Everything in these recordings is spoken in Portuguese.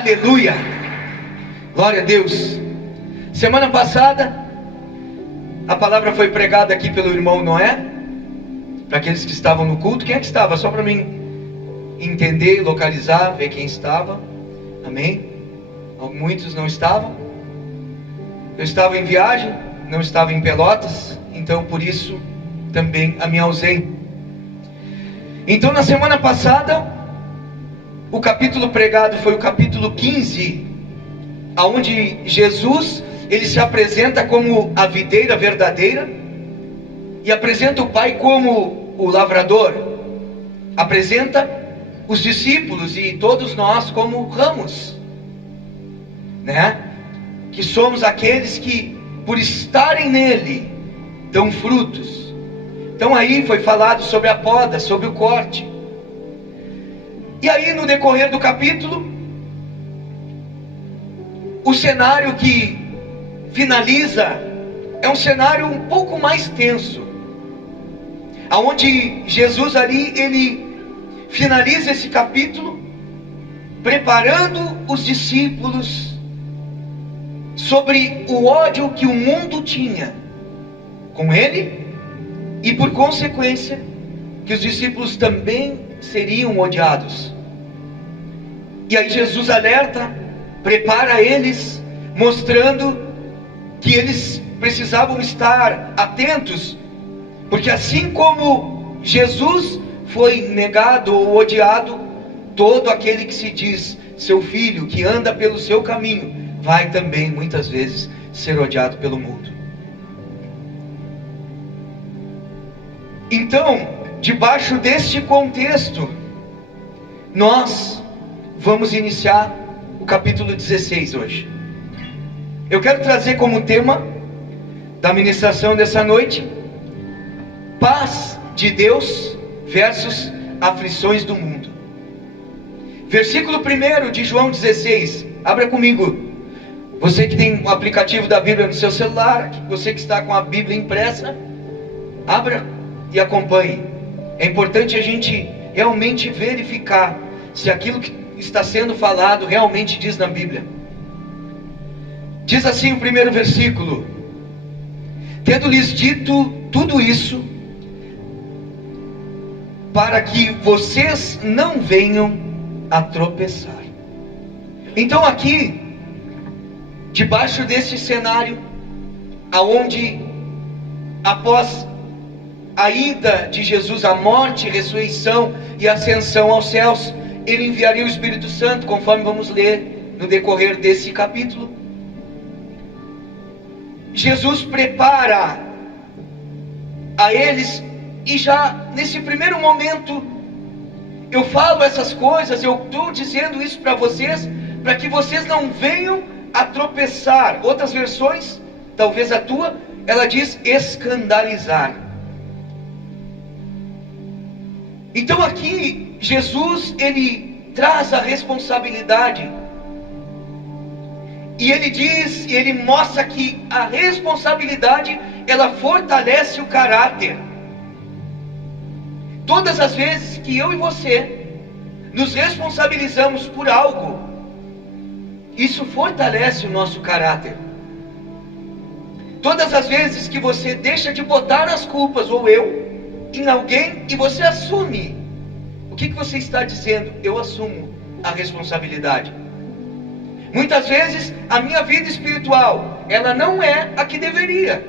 Aleluia! Glória a Deus! Semana passada, a palavra foi pregada aqui pelo irmão Noé. Para aqueles que estavam no culto. Quem é que estava? Só para mim entender, localizar, ver quem estava. Amém? Muitos não estavam. Eu estava em viagem, não estava em Pelotas, então por isso também a minha ausência. Então na semana passada, o capítulo pregado foi o capítulo 15, aonde Jesus, ele se apresenta como a videira verdadeira, e apresenta o Pai como o lavrador, apresenta os discípulos e todos nós como ramos, né? Que somos aqueles que, por estarem nele, dão frutos. Então aí foi falado sobre a poda, sobre o corte. E aí no decorrer do capítulo, o cenário que finaliza é um cenário um pouco mais tenso, aonde Jesus ali, ele finaliza esse capítulo preparando os discípulos sobre o ódio que o mundo tinha com ele, e por consequência que os discípulos também seriam odiados. E aí Jesus alerta, prepara eles, mostrando que eles precisavam estar atentos, porque assim como Jesus foi negado ou odiado, todo aquele que se diz seu filho, que anda pelo seu caminho, vai também muitas vezes ser odiado pelo mundo. Então, debaixo deste contexto, nós vamos iniciar o capítulo 16 hoje. Eu quero trazer como tema da ministração dessa noite: paz de Deus versus aflições do mundo. Versículo 1 de João 16, abra comigo. Você que tem o aplicativo da Bíblia no seu celular, você que está com a Bíblia impressa, abra e acompanhe. É importante a gente realmente verificar se aquilo que está sendo falado realmente diz na Bíblia. Diz assim o primeiro versículo: tendo-lhes dito tudo isso, para que vocês não venham a tropeçar. Então aqui, debaixo desse cenário, aonde após a ida de Jesus, a morte, ressurreição e ascensão aos céus, ele enviaria o Espírito Santo, conforme vamos ler no decorrer desse capítulo. Jesus prepara a eles, e já nesse primeiro momento eu falo essas coisas, eu estou dizendo isso para vocês, para que vocês não venham a tropeçar. Outras versões, talvez a tua, ela diz escandalizar. Então aqui Jesus, ele traz a responsabilidade, e ele diz, ele mostra que a responsabilidade, ela fortalece o caráter. Todas as vezes que eu e você nos responsabilizamos por algo, isso fortalece o nosso caráter. Todas as vezes que você deixa de botar as culpas, ou eu, em alguém, e você assume, o que você está dizendo? Eu assumo a responsabilidade. Muitas vezes a minha vida espiritual, ela não é a que deveria,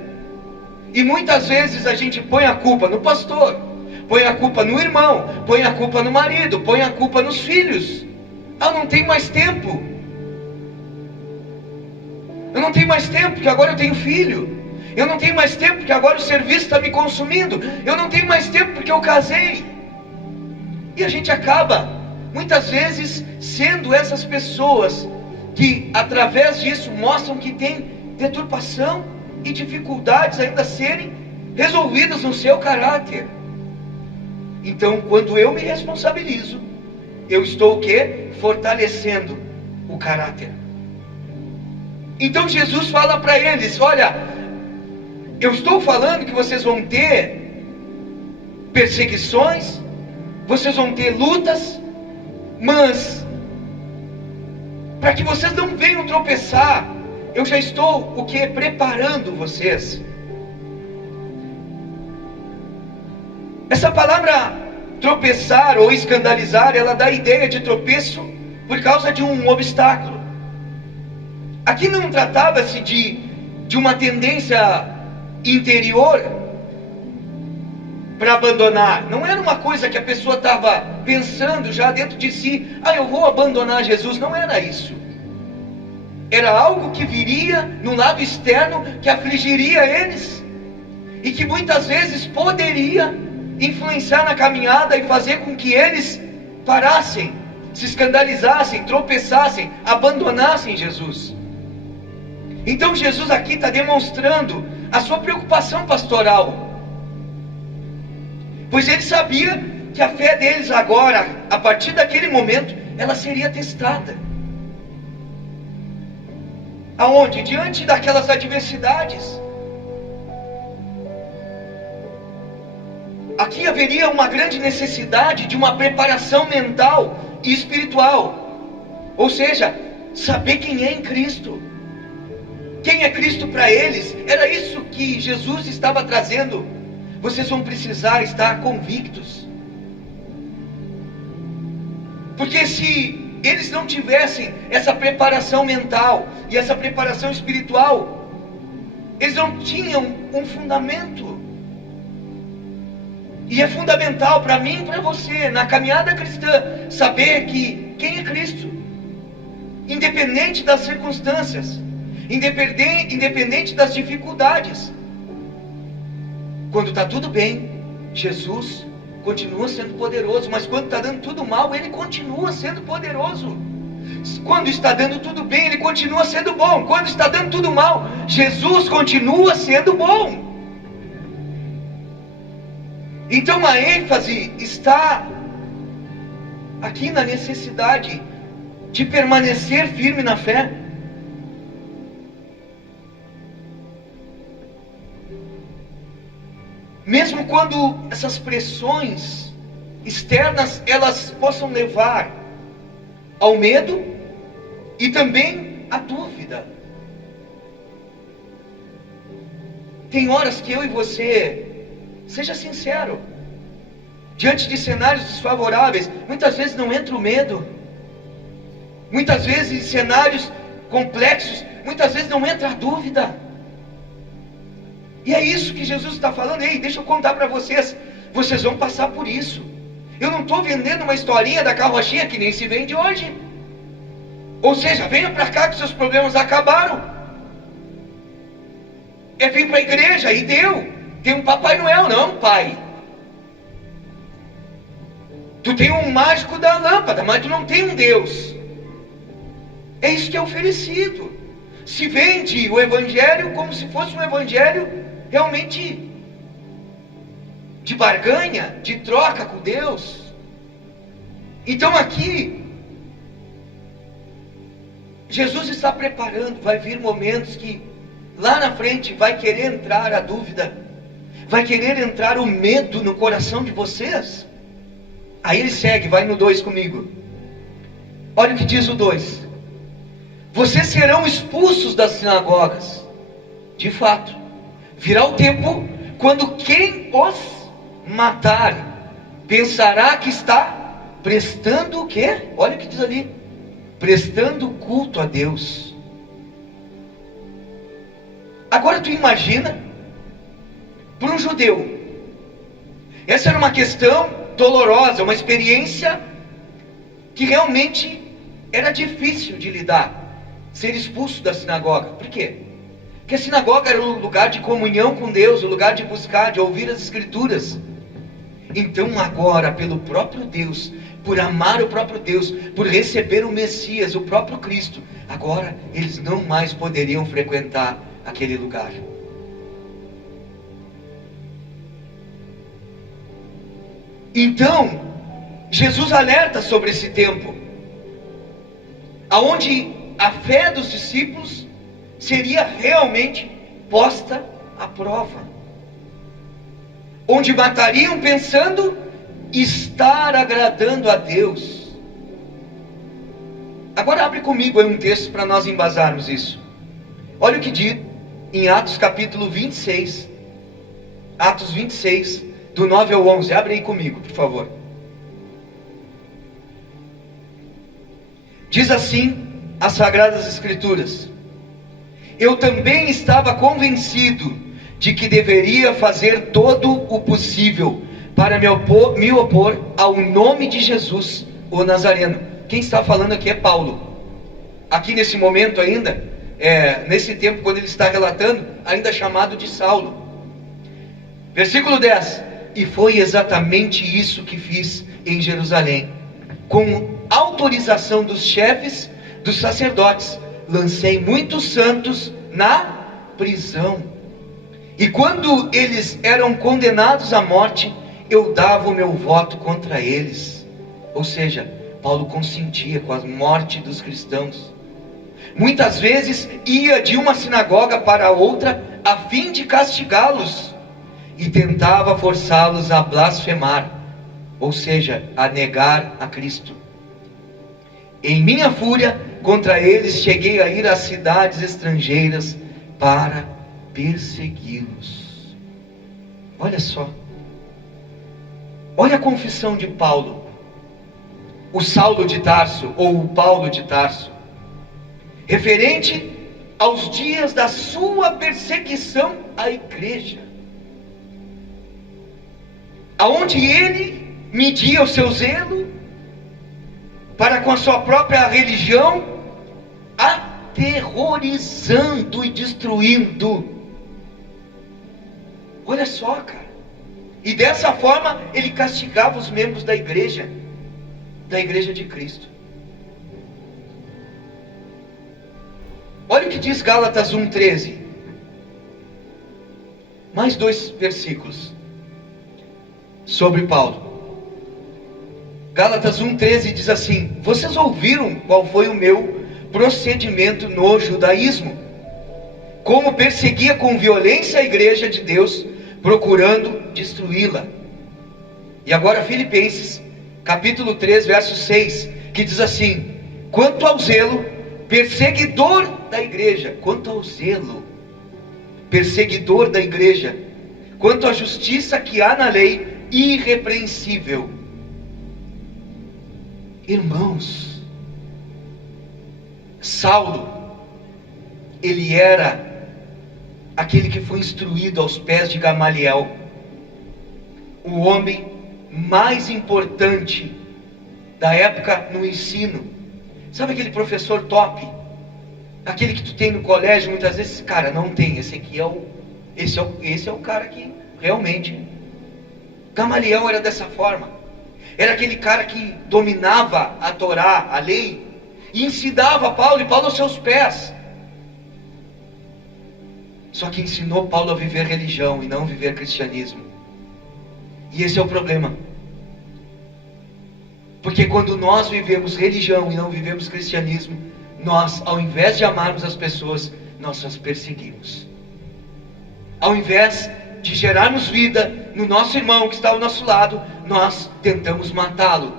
e muitas vezes a gente põe a culpa no pastor, põe a culpa no irmão, põe a culpa no marido, põe a culpa nos filhos. Eu não tenho mais tempo, eu não tenho mais tempo porque agora eu tenho filho, eu não tenho mais tempo porque agora o serviço está me consumindo, eu não tenho mais tempo porque eu casei. E a gente acaba muitas vezes sendo essas pessoas que através disso mostram que tem deturpação e dificuldades ainda a serem resolvidas no seu caráter. Então quando eu me responsabilizo, eu estou o quê? Fortalecendo o caráter. Então Jesus fala para eles: olha, eu estou falando que vocês vão ter perseguições, vocês vão ter lutas, mas para que vocês não venham tropeçar, eu já estou preparando vocês. Essa palavra tropeçar ou escandalizar, ela dá a ideia de tropeço por causa de um obstáculo. Aqui não tratava-se de uma tendência interior para abandonar. Não era uma coisa que a pessoa estava pensando já dentro de si, eu vou abandonar Jesus. Não era isso. Era algo que viria no lado externo, que afligiria eles, e que muitas vezes poderia influenciar na caminhada e fazer com que eles parassem, se escandalizassem, tropeçassem, abandonassem Jesus. Então Jesus aqui está demonstrando a sua preocupação pastoral, pois ele sabia que a fé deles agora, a partir daquele momento, ela seria testada. Aonde? Diante daquelas adversidades. Aqui haveria uma grande necessidade de uma preparação mental e espiritual. Ou seja, saber quem é em Cristo. Quem é Cristo para eles? Era isso que Jesus estava trazendo. Vocês vão precisar estar convictos. Porque se eles não tivessem essa preparação mental e essa preparação espiritual, eles não tinham um fundamento. E é fundamental para mim e para você, na caminhada cristã, saber que quem é Cristo, independente das circunstâncias, independente das dificuldades. Quando está tudo bem, Jesus continua sendo poderoso, mas quando está dando tudo mal, Ele continua sendo poderoso. Quando está dando tudo bem, Ele continua sendo bom. Quando está dando tudo mal, Jesus continua sendo bom. Então a ênfase está aqui na necessidade de permanecer firme na fé. Mesmo quando essas pressões externas, elas possam levar ao medo e também à dúvida. Tem horas que eu e você, seja sincero, diante de cenários desfavoráveis, muitas vezes não entra o medo. Muitas vezes em cenários complexos, muitas vezes não entra a dúvida. E é isso que Jesus está falando. Ei, deixa eu contar para vocês. Vocês vão passar por isso. Eu não estou vendendo uma historinha da carrochinha que nem se vende hoje. Ou seja, venha para cá que seus problemas acabaram. É vir para a igreja e deu. Tem um Papai Noel, não, pai. Tu tem um mágico da lâmpada, mas tu não tem um Deus. É isso que é oferecido. Se vende o evangelho como se fosse um evangelho realmente de barganha, de troca com Deus. Então aqui Jesus está preparando. Vai vir momentos que lá na frente vai querer entrar a dúvida, vai querer entrar o medo no coração de vocês. Aí ele segue, vai no 2 comigo. Olha o que diz o 2. Vocês serão expulsos das sinagogas. De fato, virá o tempo quando quem os matar pensará que está prestando o quê? Olha o que diz ali. Prestando culto a Deus. Agora tu imagina, para um judeu, essa era uma questão dolorosa, uma experiência que realmente era difícil de lidar. Ser expulso da sinagoga. Por quê? Porque a sinagoga era o lugar de comunhão com Deus, o lugar de buscar, de ouvir as Escrituras. Então agora, pelo próprio Deus, por amar o próprio Deus, por receber o Messias, o próprio Cristo, agora eles não mais poderiam frequentar aquele lugar. Então, Jesus alerta sobre esse tempo, aonde a fé dos discípulos seria realmente posta à prova, onde matariam pensando estar agradando a Deus. Agora abre comigo aí um texto para nós embasarmos isso. Olha o que diz em Atos capítulo 26. Atos 26, do 9 ao 11. Abre aí comigo, por favor. Diz assim as Sagradas Escrituras: eu também estava convencido de que deveria fazer todo o possível para me opor ao nome de Jesus, o Nazareno. Quem está falando aqui é Paulo. Aqui nesse momento ainda, nesse tempo quando ele está relatando, ainda chamado de Saulo. Versículo 10: e foi exatamente isso que fiz em Jerusalém. Com autorização dos chefes dos sacerdotes, lancei muitos santos na prisão. E quando eles eram condenados à morte, eu dava o meu voto contra eles. Ou seja, Paulo consentia com a morte dos cristãos. Muitas vezes ia de uma sinagoga para outra a fim de castigá-los, e tentava forçá-los a blasfemar, ou seja, a negar a Cristo. Em minha fúria contra eles, cheguei a ir às cidades estrangeiras para persegui-los. Olha só, olha a confissão de Paulo, o Saulo de Tarso, ou o Paulo de Tarso, referente aos dias da sua perseguição à igreja, aonde ele media o seu zelo para com a sua própria religião, aterrorizando e destruindo. Olha só, cara. E dessa forma ele castigava os membros da igreja de Cristo. Olha o que diz Gálatas 1:13. Mais 2 versículos sobre Paulo. Gálatas 1:13 diz assim: vocês ouviram qual foi o meu procedimento no judaísmo, como perseguia com violência a igreja de Deus, procurando destruí-la. E agora Filipenses capítulo 3, verso 6, que diz assim: quanto ao zelo perseguidor da igreja, quanto ao zelo perseguidor da igreja, quanto à justiça que há na lei, irrepreensível. Irmãos, Saulo, ele era aquele que foi instruído aos pés de Gamaliel, o homem mais importante da época no ensino. Sabe aquele professor top? Aquele que tu tem no colégio, muitas vezes, cara, não tem, esse é o cara que realmente... Gamaliel era dessa forma. Era aquele cara que dominava a Torá, a lei, e ensinava Paulo, e Paulo aos seus pés. Só que ensinou Paulo a viver religião e não viver cristianismo. E esse é o problema. Porque quando nós vivemos religião e não vivemos cristianismo, nós, ao invés de amarmos as pessoas, nós as perseguimos. Ao invés de gerarmos vida no nosso irmão que está ao nosso lado, nós tentamos matá-lo.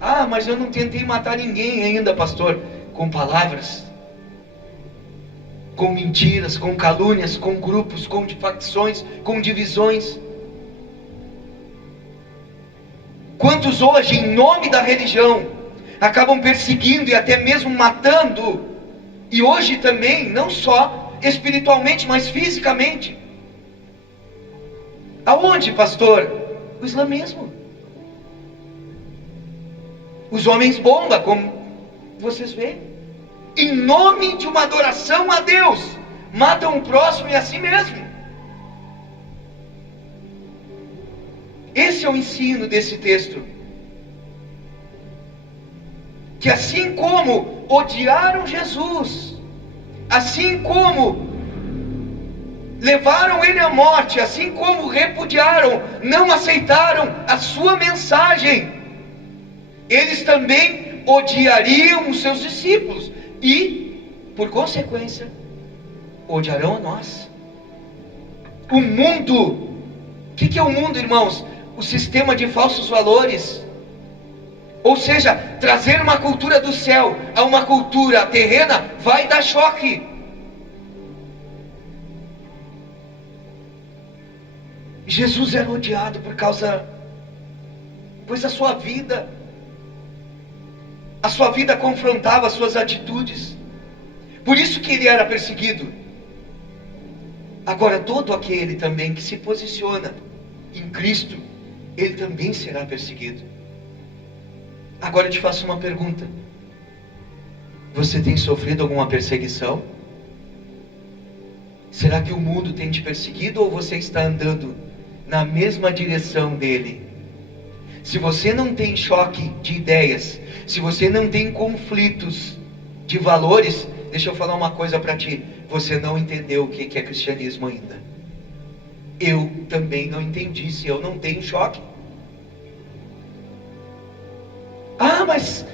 Ah, mas eu não tentei matar ninguém ainda, pastor. Com palavras, com mentiras, com calúnias, com grupos, com facções, com divisões. Quantos hoje, em nome da religião, acabam perseguindo e até mesmo matando, e hoje também, não só espiritualmente, mas fisicamente. Aonde, pastor? O islamismo. Os homens bomba, como vocês veem, em nome de uma adoração a Deus, matam o próximo e a si mesmo. Esse é o ensino desse texto. Que assim como odiaram Jesus, assim como levaram ele à morte, assim como repudiaram, não aceitaram a sua mensagem, eles também odiariam os seus discípulos e, por consequência, odiarão a nós. O mundo, o que é o mundo, irmãos? O sistema de falsos valores, Ou seja, trazer uma cultura do céu a uma cultura terrena vai dar choque. Jesus era odiado pois a sua vida confrontava as suas atitudes. Por isso que ele era perseguido. Agora, todo aquele também que se posiciona em Cristo, ele também será perseguido. Agora eu te faço uma pergunta: você tem sofrido alguma perseguição? Será que o mundo tem te perseguido ou você está andando na mesma direção dele? Se você não tem choque de ideias, se você não tem conflitos de valores, deixa eu falar uma coisa para ti: você não entendeu o que é cristianismo ainda. Eu também não entendi se eu não tenho choque. Ah, mas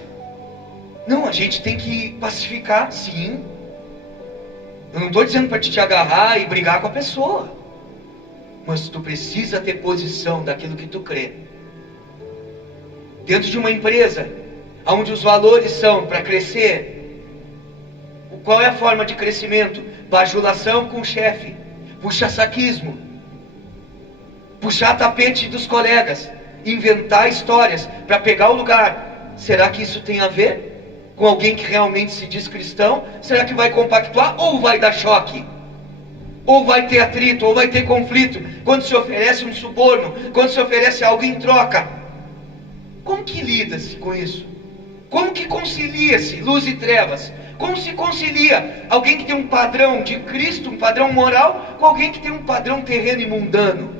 não, a gente tem que pacificar, sim. Eu não estou dizendo para te agarrar e brigar com a pessoa, mas tu precisa ter posição daquilo que tu crê. Dentro de uma empresa, onde os valores são para crescer, qual é a forma de crescimento? Bajulação com o chefe, puxa-saquismo, puxar tapete dos colegas, inventar histórias para pegar o lugar. Será que isso tem a ver com alguém que realmente se diz cristão? Será que vai compactuar ou vai dar choque? Ou vai ter atrito, ou vai ter conflito, quando se oferece um suborno, quando se oferece algo em troca? Como que lida-se com isso? Como que concilia-se luz e trevas? Como se concilia alguém que tem um padrão de Cristo, um padrão moral, com alguém que tem um padrão terreno e mundano?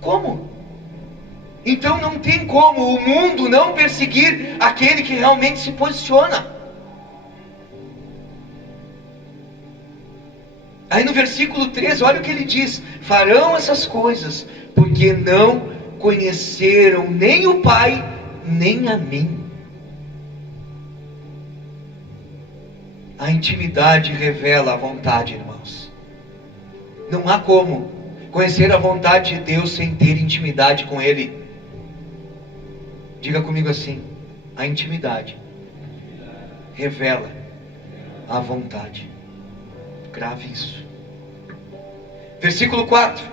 Como? Então não tem como o mundo não perseguir aquele que realmente se posiciona. Aí no versículo 13, olha o que ele diz: farão essas coisas porque não conheceram nem o Pai, nem a mim. A intimidade revela a vontade, irmãos. Não há como conhecer a vontade de Deus sem ter intimidade com Ele. Diga comigo assim: a intimidade revela a vontade. Grave isso. Versículo 4: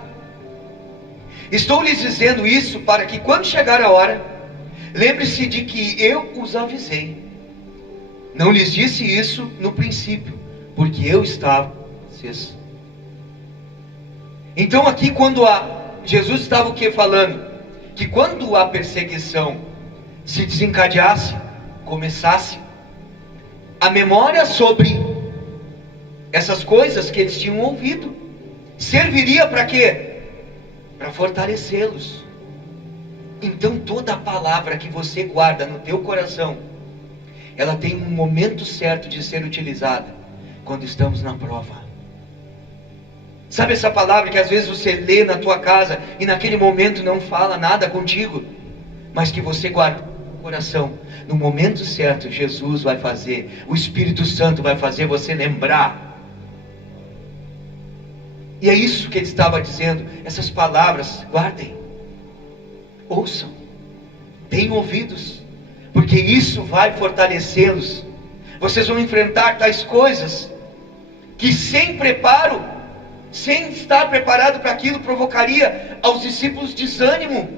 estou lhes dizendo isso para que quando chegar a hora, lembre-se de que eu os avisei. Não lhes disse isso no princípio, porque eu estava com vocês. Então aqui Jesus estava o que falando? Que quando a perseguição se desencadeasse, começasse, a memória sobre essas coisas que eles tinham ouvido serviria para quê? Para fortalecê-los. Então toda a palavra que você guarda no teu coração, ela tem um momento certo de ser utilizada, quando estamos na prova. Sabe essa palavra que às vezes você lê na tua casa e naquele momento não fala nada contigo, mas que você guarda no coração? No momento certo Jesus vai fazer, o Espírito Santo vai fazer você lembrar. E é isso que ele estava dizendo. Essas palavras, guardem, ouçam, tenham ouvidos, porque isso vai fortalecê-los. Vocês vão enfrentar tais coisas que sem preparo, sem estar preparado para aquilo, provocaria aos discípulos desânimo.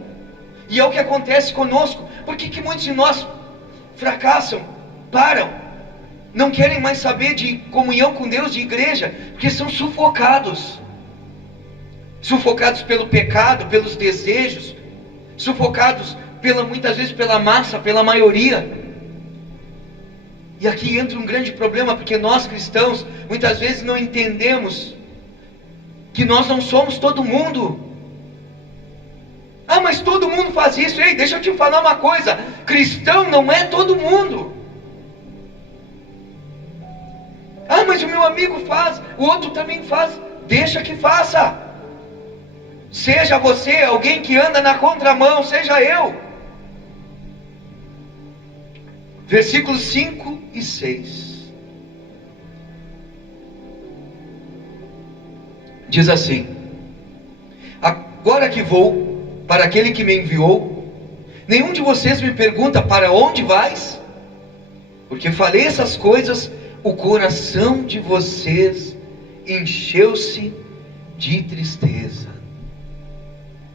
E é o que acontece conosco. Por que muitos de nós fracassam, param, não querem mais saber de comunhão com Deus, de igreja? Porque são sufocados pelo pecado, pelos desejos, sufocados muitas vezes pela massa, pela maioria. E aqui entra um grande problema, porque nós cristãos muitas vezes não entendemos que nós não somos todo mundo. Ah, mas todo mundo faz isso. Ei, deixa eu te falar uma coisa: cristão não é todo mundo. Ah, mas o meu amigo faz, o outro também faz. Deixa que faça. Seja você alguém que anda na contramão, seja eu. Versículos 5 e 6. Diz assim: agora que vou, para aquele que me enviou. Nenhum de vocês me pergunta: para onde vais? Porque falei essas coisas, o coração de vocês encheu-se de tristeza.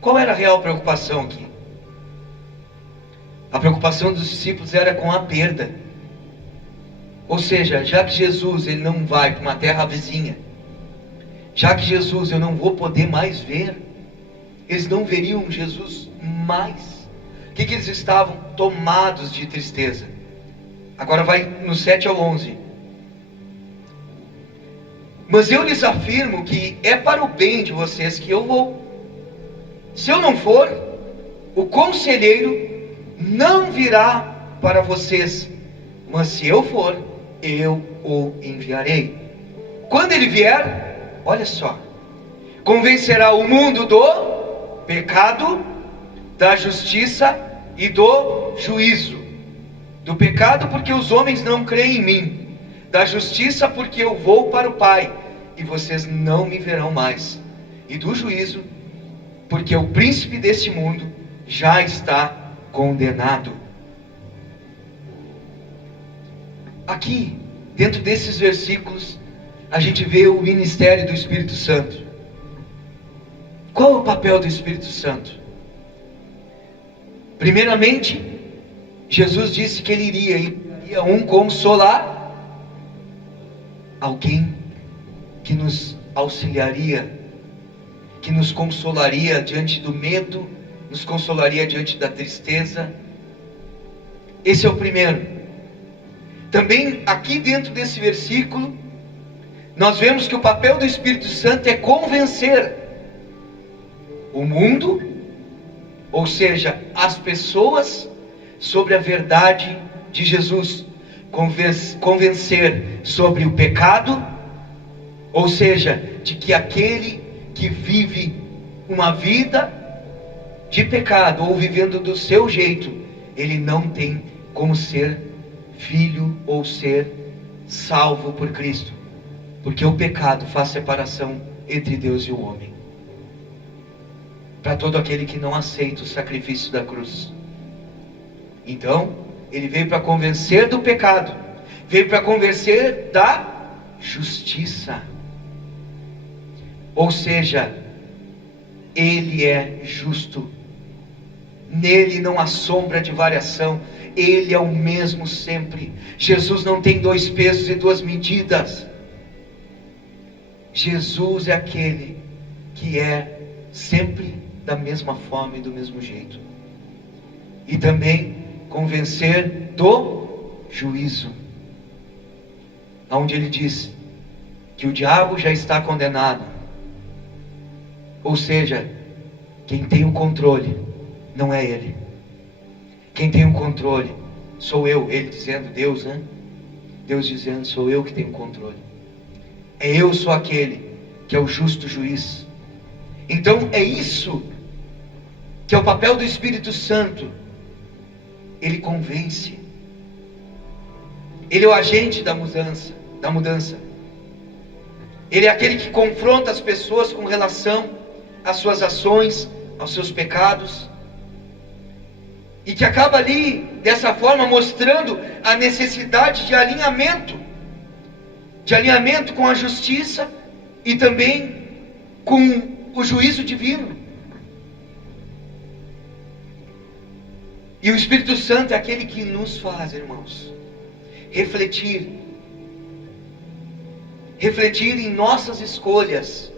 Qual era a real preocupação aqui? A preocupação dos discípulos era com a perda. Ou seja, já que Jesus ele não vai para uma terra vizinha, já que Jesus eu não vou poder mais ver, eles não veriam Jesus mais. O que eles estavam? Tomados de tristeza. Agora vai no 7 ao 11. Mas eu lhes afirmo que é para o bem de vocês que eu vou. Se eu não for, o conselheiro não virá para vocês, mas se eu for, eu o enviarei. Quando ele vier, olha só, convencerá o mundo do pecado, da justiça e do juízo. Do pecado, porque os homens não creem em mim. Da justiça, porque eu vou para o Pai e vocês não me verão mais. E do juízo, porque o príncipe deste mundo já está condenado. Aqui, dentro desses versículos, a gente vê o ministério do Espírito Santo. Qual é o papel do Espírito Santo? Primeiramente, Jesus disse que ele iria um consolar, alguém que nos auxiliaria, que nos consolaria diante do medo, nos consolaria diante da tristeza. Esse é o primeiro. Também aqui dentro desse versículo, nós vemos que o papel do Espírito Santo é convencer o mundo, ou seja, as pessoas, sobre a verdade de Jesus. Convencer sobre o pecado, ou seja, de que aquele que vive uma vida de pecado, ou vivendo do seu jeito, ele não tem como ser filho ou ser salvo por Cristo, porque o pecado faz separação entre Deus e o homem. Para todo aquele que não aceita o sacrifício da cruz. Então, ele veio para convencer do pecado, veio para convencer da justiça. Ou seja, ele é justo, nele não há sombra de variação, ele é o mesmo sempre. Jesus não tem dois pesos e duas medidas. Jesus é aquele que é sempre da mesma forma e do mesmo jeito. E também convencer do juízo, onde ele diz que o diabo já está condenado. Ou seja, quem tem o controle não é ele. Quem tem o controle sou eu. Ele dizendo, Deus, né? Deus dizendo, sou eu que tenho o controle. Eu sou aquele que é o justo juiz. Então é isso que é o papel do Espírito Santo. Ele convence. Ele é o agente da mudança. Ele é aquele que confronta as pessoas com relação às suas ações, aos seus pecados. E que acaba ali, dessa forma, mostrando a necessidade de alinhamento. De alinhamento com a justiça e também com o juízo divino. E o Espírito Santo é aquele que nos faz, irmãos, refletir em nossas escolhas,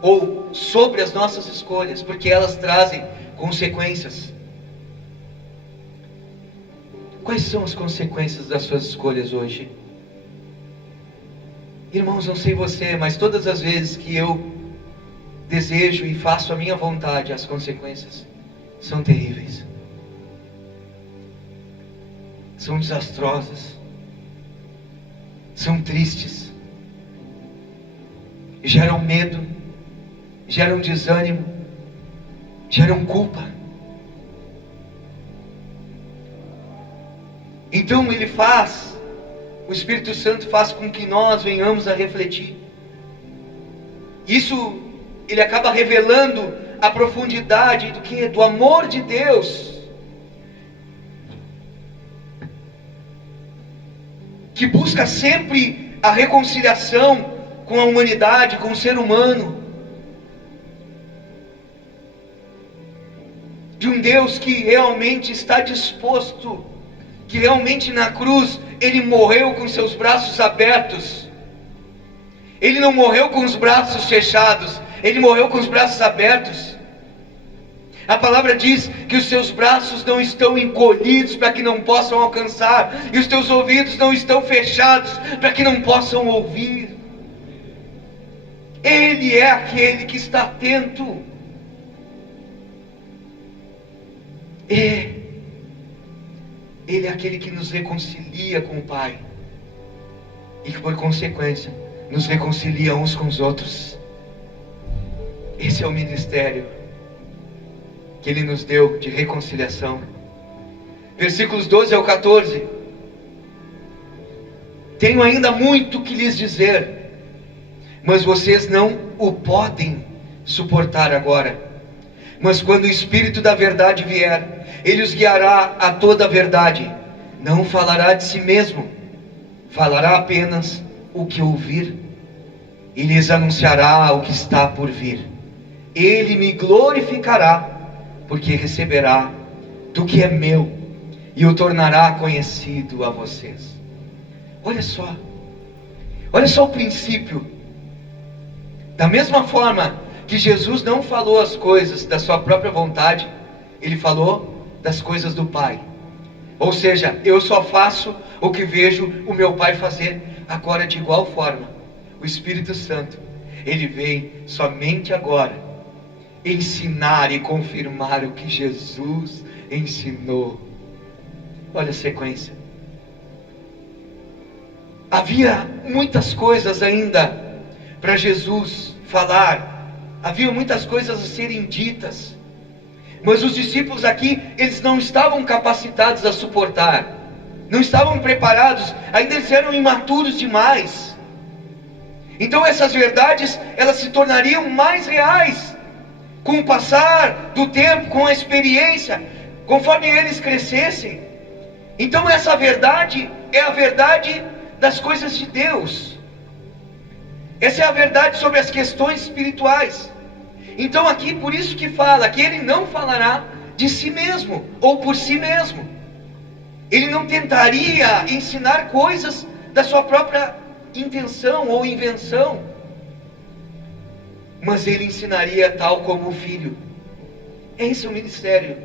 ou sobre as nossas escolhas, porque elas trazem consequências. Quais são as consequências das suas escolhas hoje? Irmãos, não sei você, mas todas as vezes que eu desejo e faço a minha vontade, as consequências são terríveis. São desastrosas, são tristes, geram medo, geram desânimo, geram culpa. Então o Espírito Santo faz com que nós venhamos a refletir. Isso, ele acaba revelando a profundidade do que? Do amor de Deus, que busca sempre a reconciliação com a humanidade, com o ser humano, de um Deus que realmente está disposto, que realmente na cruz Ele morreu com seus braços abertos. Ele não morreu com os braços fechados, Ele morreu com os braços abertos. A palavra diz que os seus braços não estão encolhidos para que não possam alcançar, e os teus ouvidos não estão fechados para que não possam ouvir. Ele é aquele que está atento. Ele é aquele que nos reconcilia com o Pai, e que por consequência nos reconcilia uns com os outros. Esse é o ministério que Ele nos deu de reconciliação. Versículos 12 ao 14. Tenho ainda muito que lhes dizer, mas vocês não o podem suportar agora. Mas quando o Espírito da verdade vier, Ele os guiará a toda a verdade. Não falará de si mesmo, falará apenas o que ouvir, e lhes anunciará o que está por vir. Ele me glorificará, porque receberá do que é meu, e o tornará conhecido a vocês. Olha só o princípio. Da mesma forma que Jesus não falou as coisas da sua própria vontade, Ele falou das coisas do Pai. Ou seja, eu só faço o que vejo o meu Pai fazer. Agora, de igual forma, o Espírito Santo, Ele vem somente agora ensinar e confirmar o que Jesus ensinou. Olha a sequência. Havia muitas coisas ainda para Jesus falar, havia muitas coisas a serem ditas, mas os discípulos aqui, eles não estavam capacitados a suportar, não estavam preparados, ainda eles eram imaturos demais. Então essas verdades, elas se tornariam mais reais com o passar do tempo, com a experiência, conforme eles crescessem. Então essa verdade é a verdade das coisas de Deus. Essa é a verdade sobre as questões espirituais. Então aqui, por isso que fala que Ele não falará de si mesmo, ou por si mesmo. Ele não tentaria ensinar coisas da sua própria intenção ou invenção, mas Ele ensinaria tal como o Filho. Esse é o ministério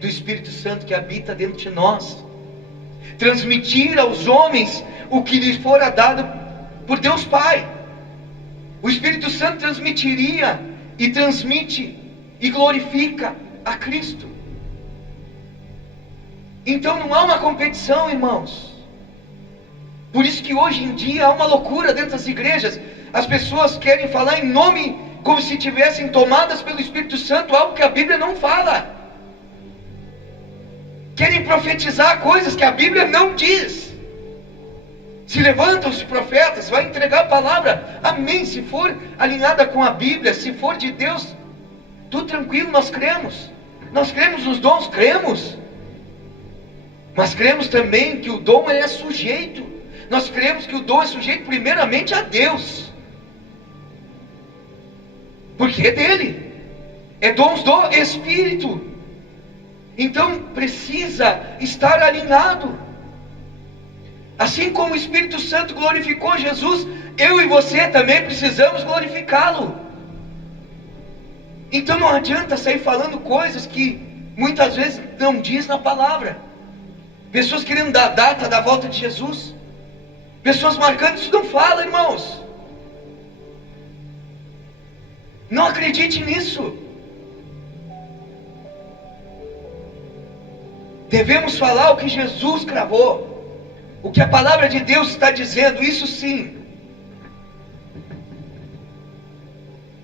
do Espírito Santo que habita dentro de nós. Transmitir aos homens o que lhes fora dado por Deus Pai. O Espírito Santo transmitiria e transmite e glorifica a Cristo. Então não há uma competição, irmãos. Por isso que hoje em dia há uma loucura dentro das igrejas. As pessoas querem falar em nome como se tivessem tomadas pelo Espírito Santo, algo que a Bíblia não fala. Querem profetizar coisas que a Bíblia não diz. Se levantam os profetas, vai entregar a palavra, amém, se for alinhada com a Bíblia, se for de Deus, tudo tranquilo, nós cremos nos dons, cremos, mas cremos também que o dom é sujeito, nós cremos que o dom é sujeito primeiramente a Deus, porque é dele, é dons do Espírito, então precisa estar alinhado. Assim como o Espírito Santo glorificou Jesus, eu e você também precisamos glorificá-lo. Então não adianta sair falando coisas que muitas vezes não diz na palavra. Pessoas querendo dar data da volta de Jesus, pessoas marcando, isso não fala, irmãos. Não acredite nisso. Devemos falar o que Jesus cravou, o que a palavra de Deus está dizendo, isso sim.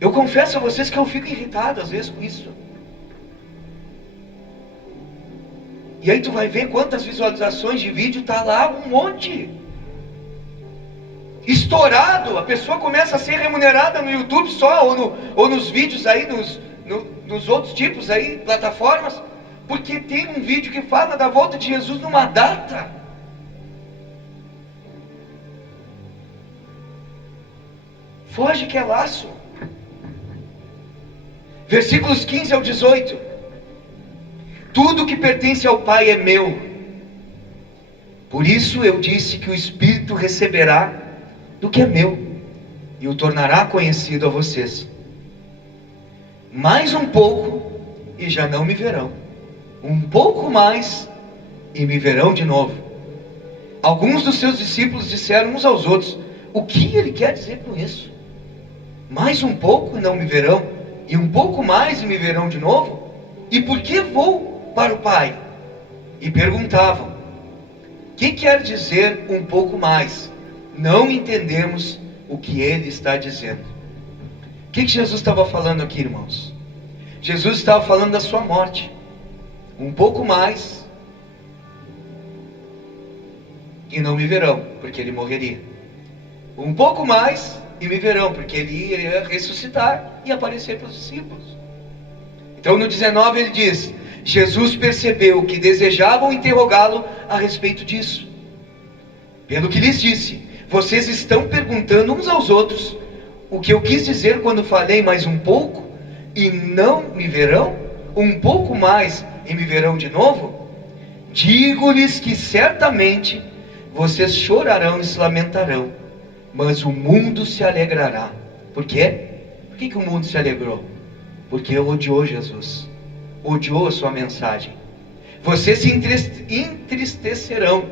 Eu confesso a vocês que eu fico irritado às vezes com isso. E aí tu vai ver quantas visualizações de vídeo está lá, um monte. Estourado, a pessoa começa a ser remunerada no YouTube só, ou nos vídeos aí, nos outros tipos aí, plataformas, porque tem um vídeo que fala da volta de Jesus numa data. Foge que é laço. Versículos 15 ao 18. Tudo que pertence ao Pai é meu. Por isso eu disse que o Espírito receberá do que é meu e o tornará conhecido a vocês. Mais um pouco e já não me verão. Um pouco mais e me verão de novo. Alguns dos seus discípulos disseram uns aos outros: o que ele quer dizer com isso? Mais um pouco e não me verão, e um pouco mais e me verão de novo? E por que vou para o Pai? E perguntavam: que quer dizer um pouco mais? Não entendemos o que ele está dizendo. O que Jesus estava falando aqui, irmãos? Jesus estava falando da sua morte. Um pouco mais e não me verão, porque ele morreria. Um pouco mais e me verão, porque ele iria ressuscitar e aparecer para os discípulos. Então no 19 ele diz: Jesus percebeu que desejavam interrogá-lo a respeito disso. Pelo que lhes disse: vocês estão perguntando uns aos outros o que eu quis dizer quando falei mais um pouco e não me verão? Um pouco mais e me verão de novo? Digo-lhes que certamente vocês chorarão e se lamentarão, mas o mundo se alegrará. Por quê? Por que o mundo se alegrou? Porque odiou Jesus, odiou a sua mensagem. Vocês se entristecerão,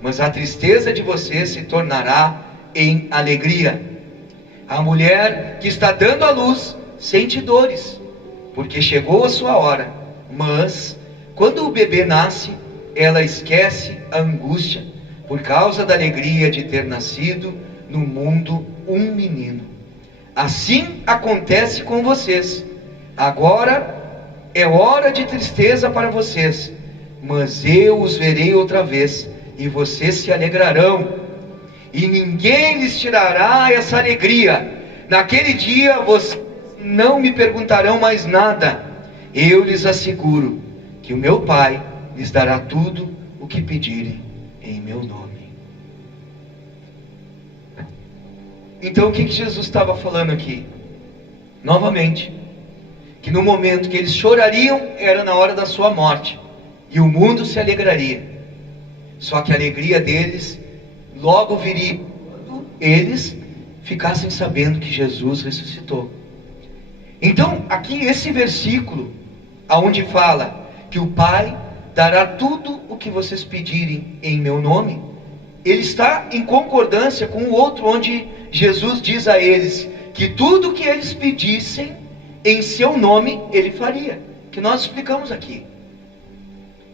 mas a tristeza de vocês se tornará em alegria. A mulher que está dando à luz sente dores, porque chegou a sua hora. Mas quando o bebê nasce, ela esquece a angústia, por causa da alegria de ter nascido no mundo um menino. Assim acontece com vocês. Agora é hora de tristeza para vocês, mas eu os verei outra vez, e vocês se alegrarão, e ninguém lhes tirará essa alegria. Naquele dia vocês não me perguntarão mais nada. Eu lhes asseguro que o meu Pai lhes dará tudo o que pedirem em meu nome. Então o que Jesus estava falando aqui? Novamente, que no momento que eles chorariam era na hora da sua morte, e o mundo se alegraria. Só que a alegria deles logo viria quando eles ficassem sabendo que Jesus ressuscitou. Então aqui esse versículo, aonde fala que o Pai dará tudo o que vocês pedirem em meu nome, ele está em concordância com o outro, onde Jesus diz a eles que tudo que eles pedissem em seu nome ele faria, que nós explicamos aqui.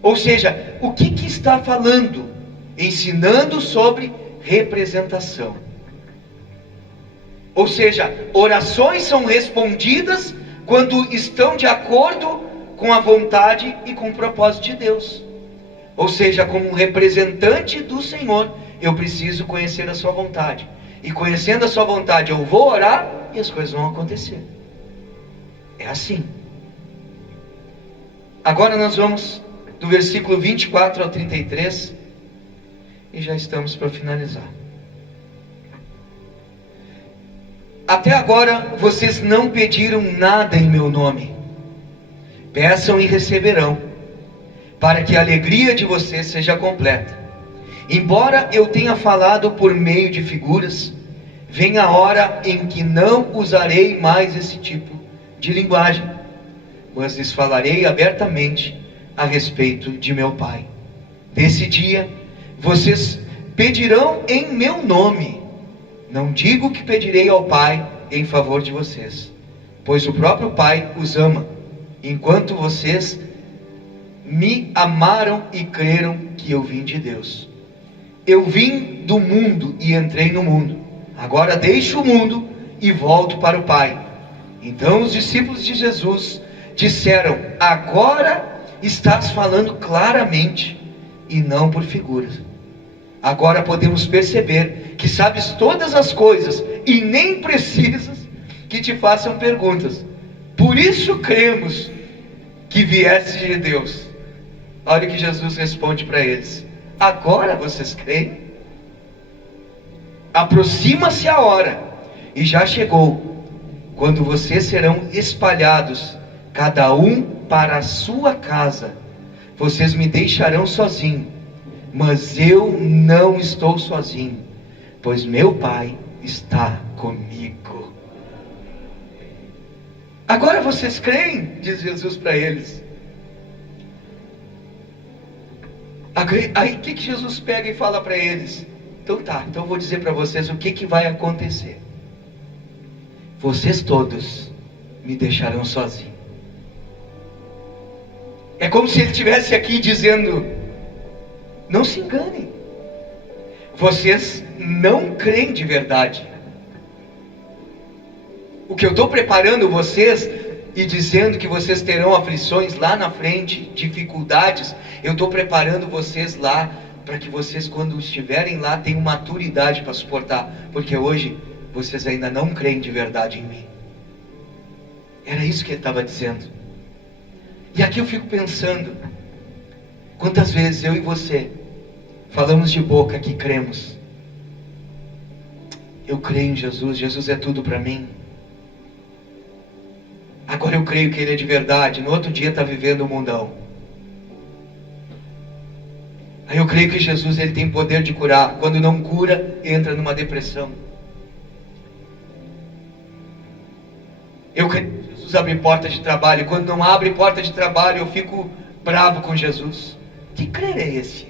Ou seja, o que está falando? Ensinando sobre representação. Ou seja, orações são respondidas quando estão de acordo com a vontade e com o propósito de Deus. Ou seja, como representante do Senhor, eu preciso conhecer a sua vontade. E conhecendo a sua vontade, eu vou orar e as coisas vão acontecer. É assim. Agora nós vamos do versículo 24 ao 33, e já estamos para finalizar. Até agora vocês não pediram nada em meu nome. Peçam e receberão, para que a alegria de vocês seja completa. Embora eu tenha falado por meio de figuras, vem a hora em que não usarei mais esse tipo de linguagem, mas lhes falarei abertamente a respeito de meu Pai. Nesse dia, vocês pedirão em meu nome. Não digo que pedirei ao Pai em favor de vocês, pois o próprio Pai os ama, enquanto vocês me amaram e creram que eu vim de Deus. Eu vim do mundo e entrei no mundo. Agora deixo o mundo e volto para o Pai. Então os discípulos de Jesus disseram: agora estás falando claramente e não por figuras. Agora podemos perceber que sabes todas as coisas e nem precisas que te façam perguntas. Por isso cremos que viesse de Deus. Olha o que Jesus responde para eles: agora vocês creem? Aproxima-se a hora, e já chegou, quando vocês serão espalhados, cada um para a sua casa. Vocês me deixarão sozinho, mas eu não estou sozinho, pois meu Pai está comigo. Agora vocês creem? Diz Jesus para eles. Aí o que Jesus pega e fala para eles? Então tá, então eu vou dizer para vocês o que vai acontecer. Vocês todos me deixarão sozinho. É como se ele estivesse aqui dizendo: não se enganem, vocês não creem de verdade. O que eu estou preparando vocês e dizendo que vocês terão aflições lá na frente, dificuldades, eu estou preparando vocês lá, para que vocês, quando estiverem lá, tenham maturidade para suportar, porque hoje vocês ainda não creem de verdade em mim. Era isso que ele estava dizendo. E aqui eu fico pensando, quantas vezes eu e você falamos de boca que cremos. Eu creio em Jesus, Jesus é tudo para mim. Agora eu creio que Ele é de verdade. No outro dia está vivendo o mundão. Aí eu creio que Jesus, Ele tem poder de curar. Quando não cura, entra numa depressão. Eu creio que Jesus abre porta de trabalho. Quando não abre porta de trabalho, eu fico bravo com Jesus. Que crer é esse?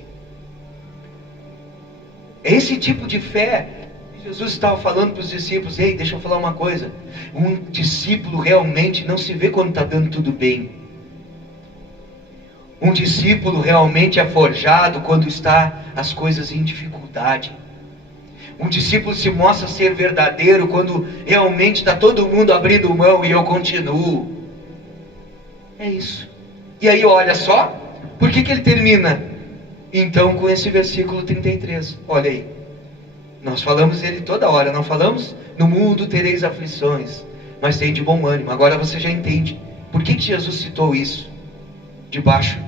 É esse tipo de fé que Jesus estava falando para os discípulos. Ei, deixa eu falar uma coisa. Um discípulo realmente não se vê quando está dando tudo bem. Um discípulo realmente é forjado quando está as coisas em dificuldade. Um discípulo se mostra ser verdadeiro quando realmente está todo mundo abrindo mão e eu continuo. É isso. E aí olha só, por que ele termina? Então com esse versículo 33, olha aí. Nós falamos ele toda hora, não falamos? No mundo tereis aflições, mas tem de bom ânimo. Agora você já entende. Por que Jesus citou isso? Debaixo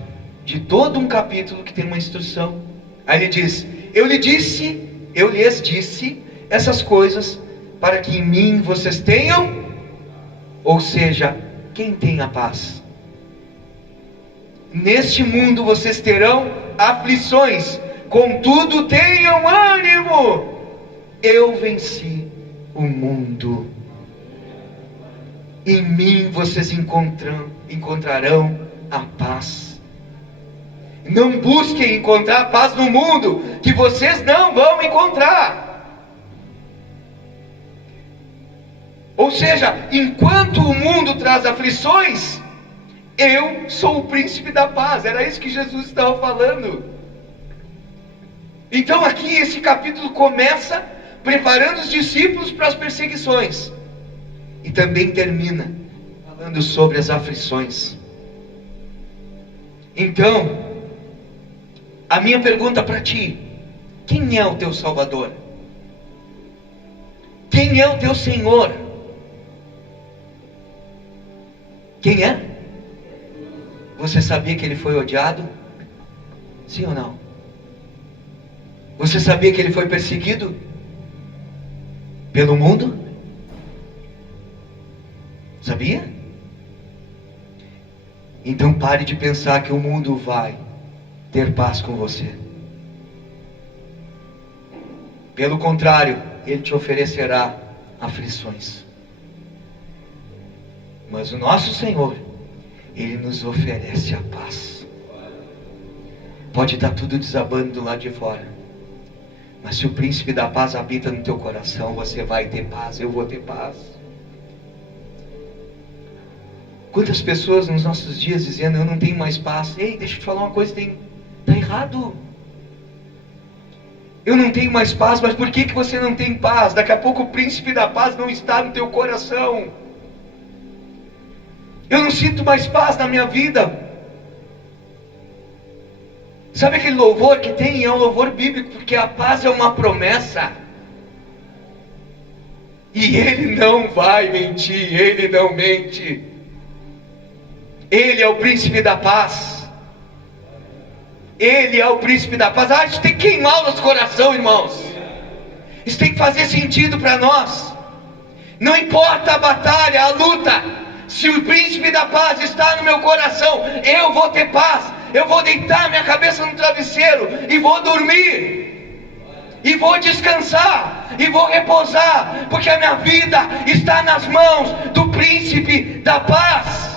de todo um capítulo que tem uma instrução. Aí ele diz: eu lhes disse essas coisas para que em mim vocês tenham, ou seja, quem tem a paz? Neste mundo vocês terão aflições, contudo tenham ânimo, eu venci o mundo. Em mim vocês encontrarão a paz. Não busquem encontrar paz no mundo, que vocês não vão encontrar. Ou seja, enquanto o mundo traz aflições, eu sou o príncipe da paz. Era isso que Jesus estava falando. Então aqui esse capítulo começa preparando os discípulos para as perseguições, e também termina falando sobre as aflições. Então, a minha pergunta para ti: quem é o teu Salvador? Quem é o teu Senhor? Quem é? Você sabia que Ele foi odiado? Sim ou não? Você sabia que Ele foi perseguido pelo mundo? Sabia? Então pare de pensar que o mundo vai ter paz com você. Pelo contrário, ele te oferecerá aflições. Mas o nosso Senhor, Ele nos oferece a paz. Pode estar tudo desabando do lado de fora, mas se o príncipe da paz habita no teu coração, você vai ter paz, eu vou ter paz. Quantas pessoas nos nossos dias dizendo: eu não tenho mais paz. Ei, deixa eu te falar uma coisa, está errado. Eu não tenho mais paz, mas por que você não tem paz? Daqui a pouco o príncipe da paz não está no teu coração. Eu não sinto mais paz na minha vida. Sabe aquele louvor que tem? É um louvor bíblico, porque a paz é uma promessa. E Ele não vai mentir, Ele não mente. Ele é o príncipe da paz. Ele é o príncipe da paz. Isso tem que queimar o nosso coração, irmãos. Isso tem que fazer sentido para nós. Não importa a batalha, a luta, se o príncipe da paz está no meu coração, eu vou ter paz. Eu vou deitar minha cabeça no travesseiro e vou dormir, e vou descansar, e vou repousar, porque a minha vida está nas mãos do príncipe da paz.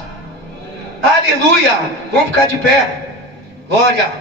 Aleluia. Vamos ficar de pé. Glória.